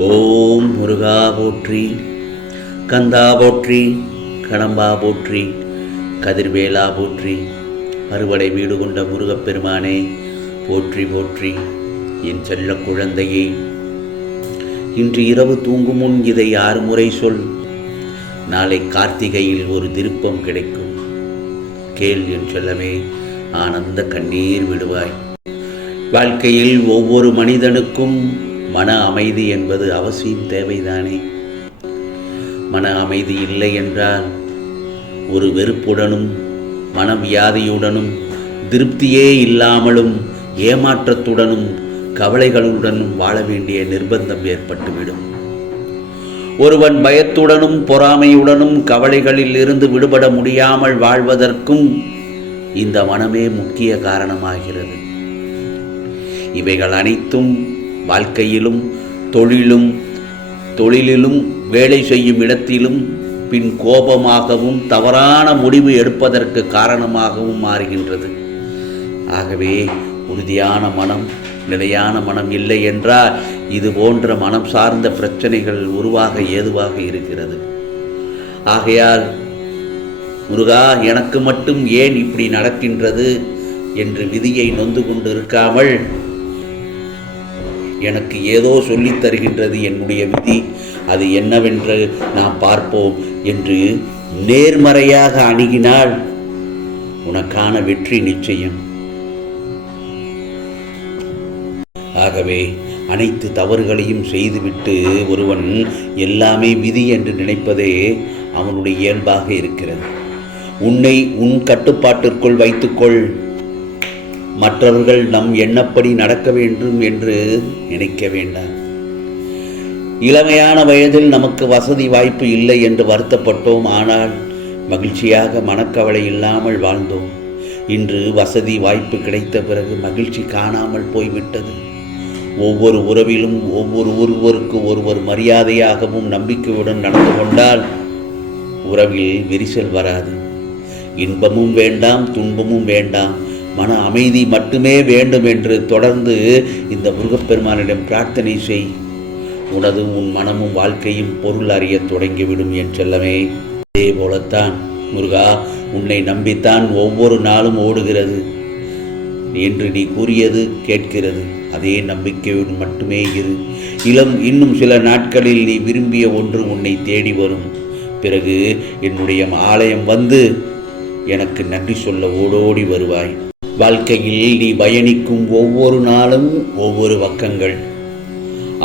ஓம் முருகா போற்றி, கந்தா போற்றி, கடம்பா போற்றி, கதிர்வேலா போற்றி, அறுவடை வீடு கொண்ட முருகப்பெருமானே போற்றி போற்றி. என் செல்ல குழந்தையே, இன்று இரவு தூங்கும் முன் இதை 6 முறை சொல். நாளை கார்த்திகையில் ஒரு திருப்பம் கிடைக்கும். கேள் என் செல்லமே, ஆனந்த கண்ணீர் விடுவாய். வாழ்க்கையில் ஒவ்வொரு மனிதனுக்கும் மன அமைதி என்பது அவசியம் தேவைதானே. மன அமைதி இல்லை என்றால் ஒரு வெறுப்புடனும் மனவியாதியுடனும் திருப்தியே இல்லாமலும் ஏமாற்றத்துடனும் கவலைகளுடனும் வாழ வேண்டிய நிர்பந்தம் ஏற்பட்டுவிடும். ஒருவன் பயத்துடனும் பொறாமையுடனும் கவலைகளில் இருந்து விடுபட முடியாமல் வாழ்வதற்கும் இந்த மனமே முக்கிய காரணமாகிறது. இவைகள் அனைத்தும் வாழ்க்கையிலும் தொழிலிலும் வேலை செய்யும் இடத்திலும் பின் கோபமாகவும் தவறான முடிவு எடுப்பதற்கு காரணமாகவும் மாறுகின்றது. ஆகவே உறுதியான மனம், நிலையான மனம் இல்லை என்றால் இது போன்ற மனம் சார்ந்த பிரச்சனைகள் உருவாக ஏதுவாக இருக்கிறது. ஆகையால் முருகா, எனக்கு மட்டும் ஏன் இப்படி நடக்கின்றது என்று விதியை நொந்து கொண்டு இருக்காமல், எனக்கு ஏதோ சொல்லித் தருகின்றது என்னுடைய விதி, அது என்னவென்று நாம் பார்ப்போம் என்று நேர்மறையாக அணுகினால் உனக்கான வெற்றி நிச்சயம். ஆகவே அனைத்து தவறுகளையும் செய்துவிட்டு ஒருவன் எல்லாமே விதி என்று நினைப்பதே அவனுடைய இயல்பாக இருக்கிறது. உன்னை உன் கட்டுப்பாட்டிற்குள் வைத்துக்கொள். மற்றவர்கள் நம் எண்ணப்படி நடக்க வேண்டும் என்று நினைக்க வேண்டாம். இளமையான வயதில் நமக்கு வசதி வாய்ப்பு இல்லை என்று வருத்தப்பட்டோம். ஆனால் மகிழ்ச்சியாக மனக்கவலை இல்லாமல் வாழ்ந்தோம். இன்று வசதி வாய்ப்பு கிடைத்த பிறகு மகிழ்ச்சி காணாமல் போய்விட்டது. ஒவ்வொரு உறவிலும் ஒருவருக்கு ஒருவர் மரியாதையாகவும் நம்பிக்கையுடன் நடந்து கொண்டால் உறவில் விரிசல் வராது. இன்பமும் வேண்டாம், துன்பமும் வேண்டாம், மன அமைதி மட்டுமே வேண்டும் என்று தொடர்ந்து இந்த முருகப்பெருமானிடம் பிரார்த்தனை செய். உன் மனமும் வாழ்க்கையும் பொருள் அறிய தொடங்கிவிடும் என் செல்லமே. அதே போலத்தான் முருகா, உன்னை நம்பித்தான் ஒவ்வொரு நாளும் ஓடுகிறது என்று நீ கூறியது கேட்கிறது. அதே நம்பிக்கையுடன் மட்டுமே இரு. இன்னும் சில நாட்களில் நீ விரும்பிய ஒன்று உன்னை தேடி வரும். பிறகு என்னுடைய ஆலயம் வந்து எனக்கு நன்றி சொல்ல ஓடோடி வருவாய். வாழ்க்கையில் நீ பயணிக்கும் ஒவ்வொரு நாளும் ஒவ்வொரு பக்கங்கள்.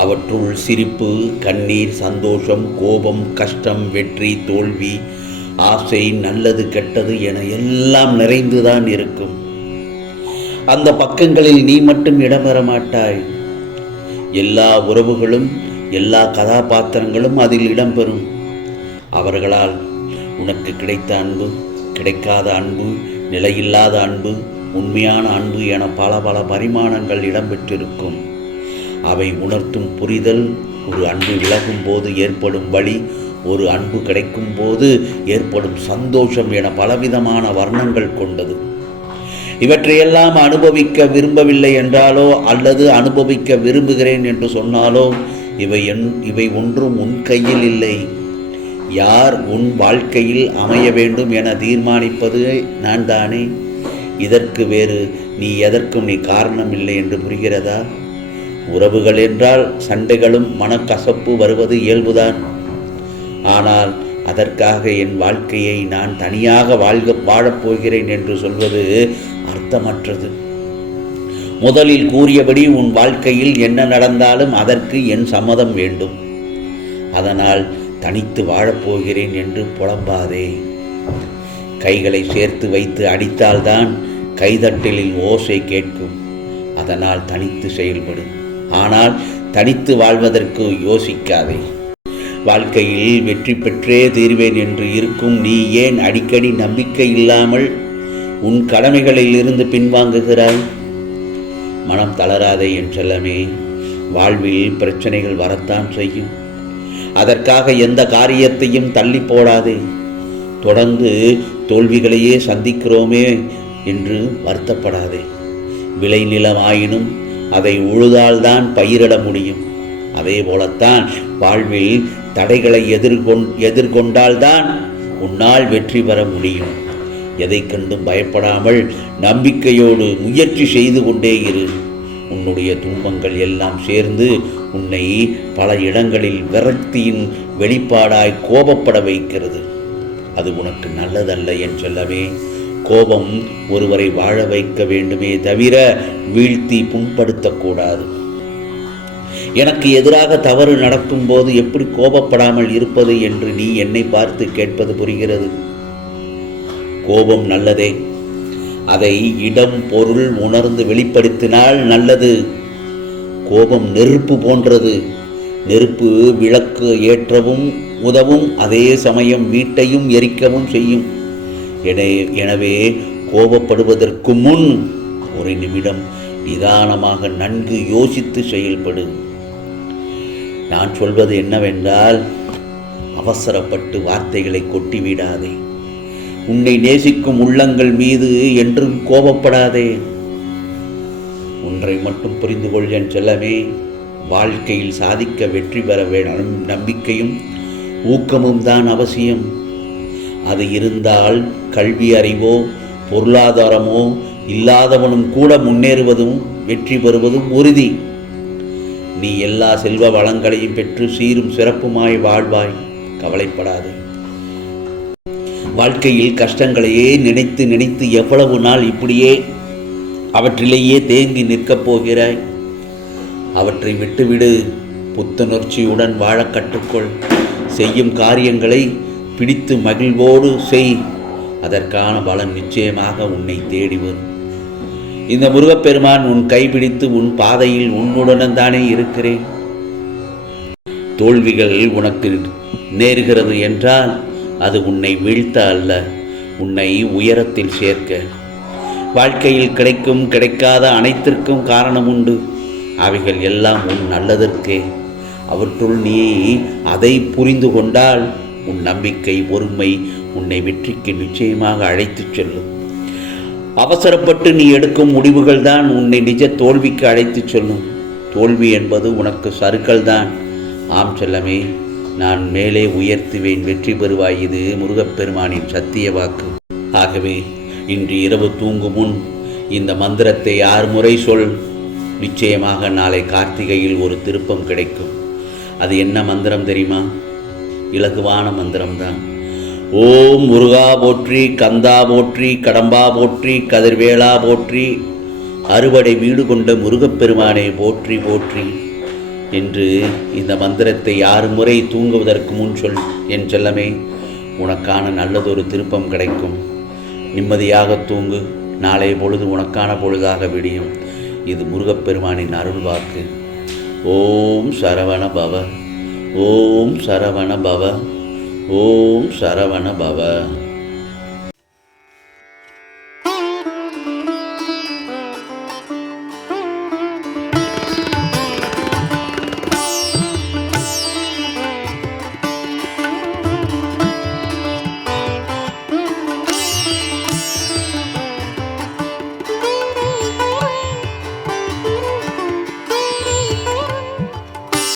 அவற்றுள் சிரிப்பு, கண்ணீர், சந்தோஷம், கோபம், கஷ்டம், வெற்றி, தோல்வி, ஆசை, நல்லது, கெட்டது என எல்லாம் நிறைந்துதான் இருக்கும். அந்த பக்கங்களில் நீ மட்டும் இடம்பெற மாட்டாய். எல்லா உறவுகளும் எல்லா கதாபாத்திரங்களும் அதில் இடம்பெறும். அவர்களால் உனக்கு கிடைத்த அன்பு, கிடைக்காத அன்பு, நிலையில்லாத அன்பு, உண்மையான அன்பு என பல பரிமாணங்கள் இடம்பெற்றிருக்கும். அவை உணர்த்தும் புரிதல், ஒரு அன்பு விலகும் போது ஏற்படும் வழி, ஒரு அன்பு கிடைக்கும் போது ஏற்படும் சந்தோஷம் என பலவிதமான வர்ணங்கள் கொண்டது. இவற்றையெல்லாம் அனுபவிக்க விரும்பவில்லை என்றாலோ அல்லது அனுபவிக்க விரும்புகிறேன் என்று சொன்னாலோ இவை ஒன்றும் உன் கையில் இல்லை. யார் உன் வாழ்க்கையில் அமைய வேண்டும் என தீர்மானிப்பது நான் தானே. இதற்கு வேறு எதற்கும் நீ காரணம் இல்லை என்று புரிகிறதா? உறவுகள் என்றால் சண்டைகளும் மனக்கசப்பு வருவது இயல்புதான். ஆனால் அதற்காக என் வாழ்க்கையை நான் தனியாக வாழப்போகிறேன் என்று சொல்வது அர்த்தமற்றது. முதலில் கூறியபடி உன் வாழ்க்கையில் என்ன நடந்தாலும் அதற்கு என் சம்மதம் வேண்டும். அதனால் தனித்து வாழப்போகிறேன் என்று புலம்பாதே. கைகளை சேர்த்து வைத்து அடித்தால்தான் கைதட்டலில் ஓசை கேட்கும். அதனால் தனித்து செயல்படும். ஆனால் தனித்து வாழ்வதற்கு யோசிக்காதே. வாழ்க்கையில் வெற்றி பெற்றே தீர்வேன் என்று இருக்கும் நீ ஏன் அடிக்கடி நம்பிக்கை இல்லாமல் உன் கடமைகளில் இருந்து பின்வாங்குகிறாய்? மனம் தளராதே என் செல்லமே. வாழ்வில் பிரச்சனைகள் வரத்தான் செய்யும். அதற்காக எந்த காரியத்தையும் தள்ளி போடாதே. தொடர்ந்து தோல்விகளையே சந்திக்கிறோமே என்று வருத்தப்படாதே. விளைநிலம் ஆயினும் அதை உழுதால்தான் பயிரிட முடியும். அதே போலத்தான் வாழ்வில் தடைகளை எதிர்கொண்டால்தான் உன்னால் வெற்றி பெற முடியும். எதை கண்டும் பயப்படாமல் நம்பிக்கையோடு முயற்சி செய்து கொண்டே இரு. உன்னுடைய துன்பங்கள் எல்லாம் சேர்ந்து உன்னை பல இடங்களில் விரக்தியின் வெளிப்பாடாய் கோபப்பட வைக்கிறது. அது உனக்கு நல்லதல்ல என் சொல்லவே. கோபம் ஒருவரை வாழ வைக்க வேண்டுமே தவிர வீழ்த்தி புண்படுத்தக்கூடாது. எனக்கு எதிராக தவறு நடக்கும் போது எப்படி கோபப்படாமல் இருப்பது என்று நீ என்னை பார்த்து கேட்பது புரிகிறது. கோபம் நல்லதே. அதை இடம் பொருள் உணர்ந்து வெளிப்படுத்தினால் நல்லது. கோபம் நெருப்பு போன்றது. நெருப்பு விளக்கு ஏற்றவும் உதவும், அதே சமயம் வீட்டையும் எரிக்கவும் செய்யும். எனவே கோபப்படுவதற்கு முன் ஒரு நிமிடம் நிதானமாக நன்கு யோசித்து செயல்படு. நான் சொல்வது என்னவென்றால், அவசரப்பட்டு வார்த்தைகளை கொட்டிவிடாதே. உன்னை நேசிக்கும் உள்ளங்கள் மீது என்றும் கோபப்படாதே. ஒன்றை மட்டும் புரிந்து கொள் என் செல்லமே. வாழ்க்கையில் சாதிக்க வெற்றி பெற வேணும் நம்பிக்கையும் ஊக்கமும் தான் அவசியம். அது இருந்தால் கல்வி அறிவோ பொருளாதாரமோ இல்லாதவனும் கூட முன்னேறுவதும் வெற்றி பெறுவதும் உறுதி. நீ எல்லா செல்வ வளங்களையும் பெற்று சீரும் சிறப்புமாய் வாழ்வாய். கவலைப்படாதே. வாழ்க்கையில் கஷ்டங்களையே நினைத்து நினைத்து எவ்வளவு நாள் இப்படியே அவற்றிலேயே தேங்கி நிற்கப் போகிறாய்? அவற்றை விட்டுவிடு. புத்துணர்ச்சியுடன் வாழ கற்றுக்கொள். செய்யும் காரியங்களை பிடித்து மகிழ்வோடு செய். அதற்கான பலன் நிச்சயமாக உன்னை தேடி வரும். இந்த முருகப்பெருமான் உன் கைப்பிடித்து உன் பாதையில் உன்னுடன் தானே இருக்கிறேன். தோல்விகள் உனக்கு நேருகிறது என்றால் அது உன்னை வீழ்த்த அல்ல, உன்னை உயரத்தில் சேர்க்க. வாழ்க்கையில் கிடைக்கும் கிடைக்காத அனைத்திற்கும் காரணம் உண்டு. அவைகள் எல்லாம் உன் நல்லதற்கே. அவற்றுள் நீ அதை புரிந்து கொண்டால் உன் நம்பிக்கை பொறுமை உன்னை வெற்றிக்கு நிச்சயமாக அழைத்துச் செல்லும். அவசரப்பட்டு நீ எடுக்கும் முடிவுகள் தான் உன்னை நிஜ தோல்விக்கு அழைத்துச் செல்லும். தோல்வி என்பது உனக்கு சறுக்கல் தான். ஆம் செல்லமே, நான் மேலே உயர்த்துவேன், வெற்றி பெறுவாய். இது முருகப்பெருமானின் சத்திய வாக்கு. ஆகவே இன்று இரவு தூங்கும் முன் இந்த மந்திரத்தை 6 முறை சொல். நிச்சயமாக நாளை கார்த்திகையில் ஒரு திருப்பம் கிடைக்கும். அது என்ன மந்திரம் தெரியுமா? இலகுவான மந்திரம்தான். ஓம் முருகா போற்றி, கந்தா போற்றி, கடம்பா போற்றி, கதிர்வேளா போற்றி, அறுவடை வீடு கொண்ட முருகப்பெருமானை போற்றி போற்றி என்று இந்த மந்திரத்தை 6 முறை தூங்குவதற்கு முன் சொல் என் செல்லமே. உனக்கான நல்லதொரு திருப்பம் கிடைக்கும். நிம்மதியாக தூங்கு. நாளை பொழுது உனக்கான பொழுதாக விடியும். இது முருகப்பெருமானின் அருள் வாக்கு. ஓம் சரவண பவ, ஓம் சரவண பவ, ஓம் சரவண பவ.